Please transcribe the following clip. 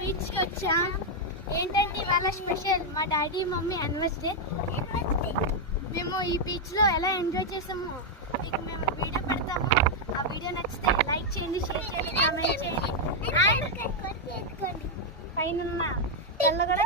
బీచ్కి వచ్చాం. ఏంటంటే ఇవాళ స్పెషల్ మా డాడీ మమ్మీ యానివర్సరీ. మేము ఈ బీచ్లో ఎలా ఎంజాయ్ చేసాము మీకు మేము వీడియో పెడతాము. ఆ వీడియో నచ్చితే లైక్ చేయండి, షేర్ చేయండి, కామెంట్ చేయండి. పైన తెల్ల కూడా